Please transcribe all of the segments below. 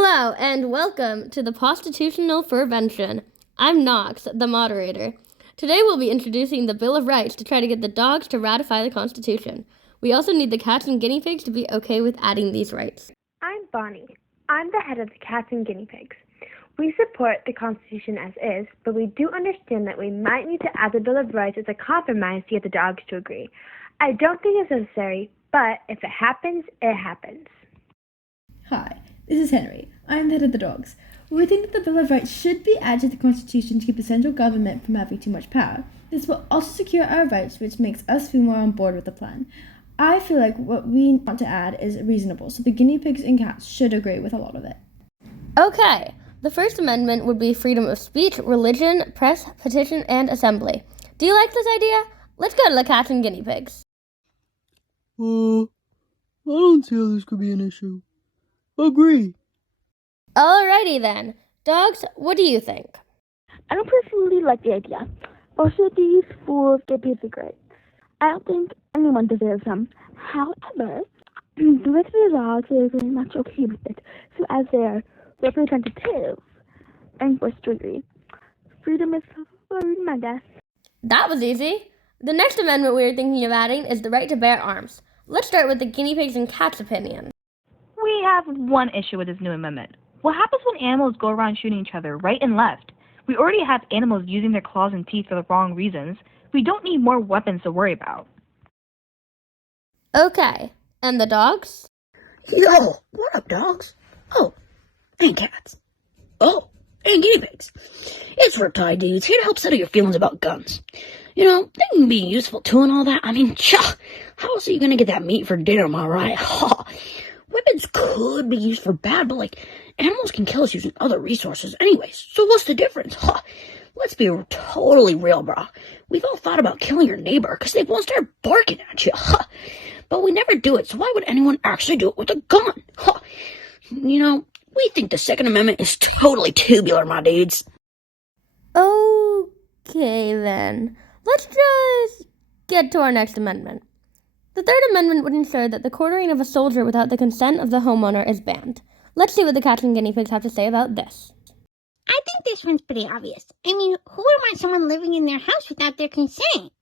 Hello and welcome to the Constitutional Prevention. I'm Knox, the moderator. Today we'll be introducing the Bill of Rights to try to get the dogs to ratify the Constitution. We also need the cats and guinea pigs to be okay with adding these rights. I'm Bonnie. I'm the head of the Cats and Guinea Pigs. We support the Constitution as is, but we do understand that we might need to add the Bill of Rights as a compromise to get the dogs to agree. I don't think it's necessary, but if it happens, it happens. Hi, this is Henry. I'm the head of the dogs. We think that the Bill of Rights should be added to the Constitution to keep the central government from having too much power. This will also secure our rights, which makes us feel more on board with the plan. I feel like what we want to add is reasonable, so the guinea pigs and cats should agree with a lot of it. Okay, the First Amendment would be freedom of speech, religion, press, petition, and assembly. Do you like this idea? Let's go to the cats and guinea pigs. I don't see how this could be an issue. Agree. Alrighty then. Dogs, what do you think? I don't personally like the idea. Most of these fools get basic rights. I don't think anyone deserves them. However, the rest of the dogs are very much okay with it. So as their representatives, I'm forced to agree. Freedom is freedom, I guess. That was easy. The next amendment we are thinking of adding is the right to bear arms. Let's start with the guinea pigs and cats' opinion. We have one issue with this new amendment. What happens when animals go around shooting each other right and left? We already have animals using their claws and teeth for the wrong reasons. We don't need more weapons to worry about. Okay, and the dogs? Yo, what up, dogs? Oh, and cats. Oh, and guinea pigs. It's Riptide Dudes here to help settle your feelings about guns. You know, they can be useful too and all that. I mean, how else are you gonna get that meat for dinner, am I right? Weapons could be used for bad, but animals can kill us using other resources anyways. So what's the difference? Let's be totally real, bro. We've all thought about killing your neighbor because they won't start barking at you. But we never do it, so why would anyone actually do it with a gun? You know, we think the Second Amendment is totally tubular, my dudes. Okay then. Let's just get to our next amendment. The Third Amendment would ensure that the quartering of a soldier without the consent of the homeowner is banned. Let's see what the cats and guinea pigs have to say about this. I think this one's pretty obvious. I mean, who would want someone living in their house without their consent?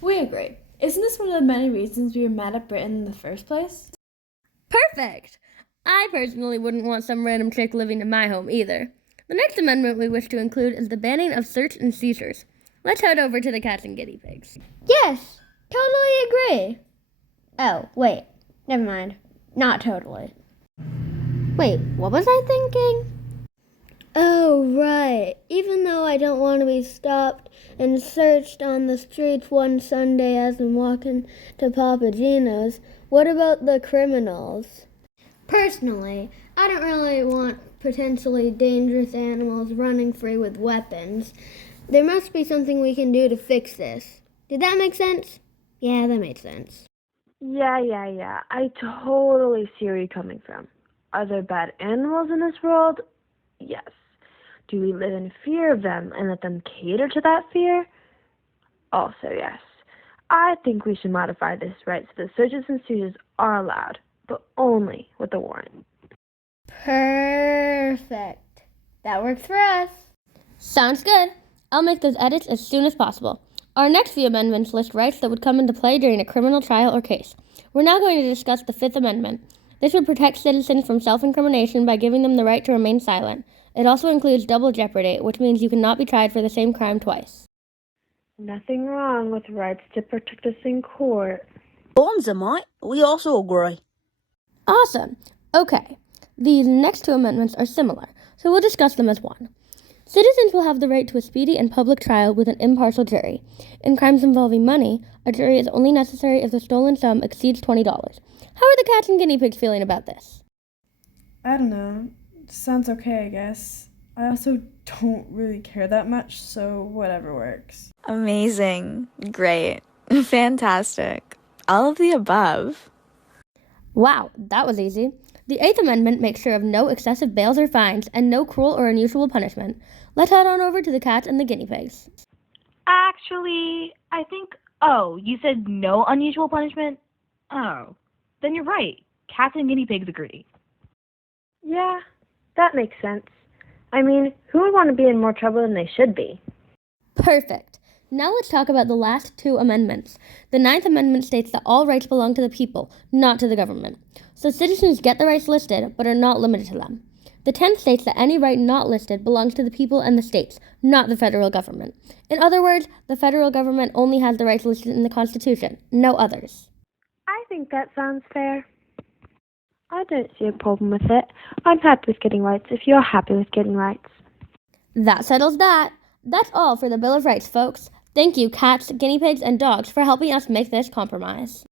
We agree. Isn't this one of the many reasons we were mad at Britain in the first place? Perfect! I personally wouldn't want some random chick living in my home either. The next amendment we wish to include is the banning of search and seizures. Let's head over to the cats and guinea pigs. Yes, totally agree. Oh, wait, never mind. Not totally. Wait, what was I thinking? Oh, right. Even though I don't want to be stopped and searched on the streets one Sunday as I'm walking to Papa Gino's, what about the criminals? Personally, I don't really want potentially dangerous animals running free with weapons. There must be something we can do to fix this. Did that make sense? Yeah, that made sense. Yeah. I totally see where you're coming from. Are there bad animals in this world? Yes. Do we live in fear of them and let them cater to that fear? Also, yes. I think we should modify this right so that searches and seizures are allowed, but only with a warrant. Perfect. That works for us. Sounds good. I'll make those edits as soon as possible. Our next few amendments list rights that would come into play during a criminal trial or case. We're now going to discuss the Fifth Amendment. This would protect citizens from self-incrimination by giving them the right to remain silent. It also includes double jeopardy, which means you cannot be tried for the same crime twice. Nothing wrong with rights to protect us in court. Bonza, mate. We also agree. Awesome. Okay. These next two amendments are similar, so we'll discuss them as one. Citizens will have the right to a speedy and public trial with an impartial jury. In crimes involving money, a jury is only necessary if the stolen sum exceeds $20. How are the cats and guinea pigs feeling about this? I don't know. Sounds okay, I guess. I also don't really care that much, so whatever works. Amazing. Great. Fantastic. All of the above. Wow, that was easy. The Eighth Amendment makes sure of no excessive bails or fines and no cruel or unusual punishment. Let's head on over to the cats and the guinea pigs. Actually, I think... Oh, you said no unusual punishment? Oh, then you're right. Cats and guinea pigs agree. Yeah, that makes sense. I mean, who would want to be in more trouble than they should be? Perfect. Now let's talk about the last two amendments. The Ninth Amendment states that all rights belong to the people, not to the government. So citizens get the rights listed, but are not limited to them. The 10th states that any right not listed belongs to the people and the states, not the federal government. In other words, the federal government only has the rights listed in the Constitution, no others. I think that sounds fair. I don't see a problem with it. I'm happy with getting rights if you're happy with getting rights. That settles that. That's all for the Bill of Rights, folks. Thank you, cats, guinea pigs, and dogs, for helping us make this compromise.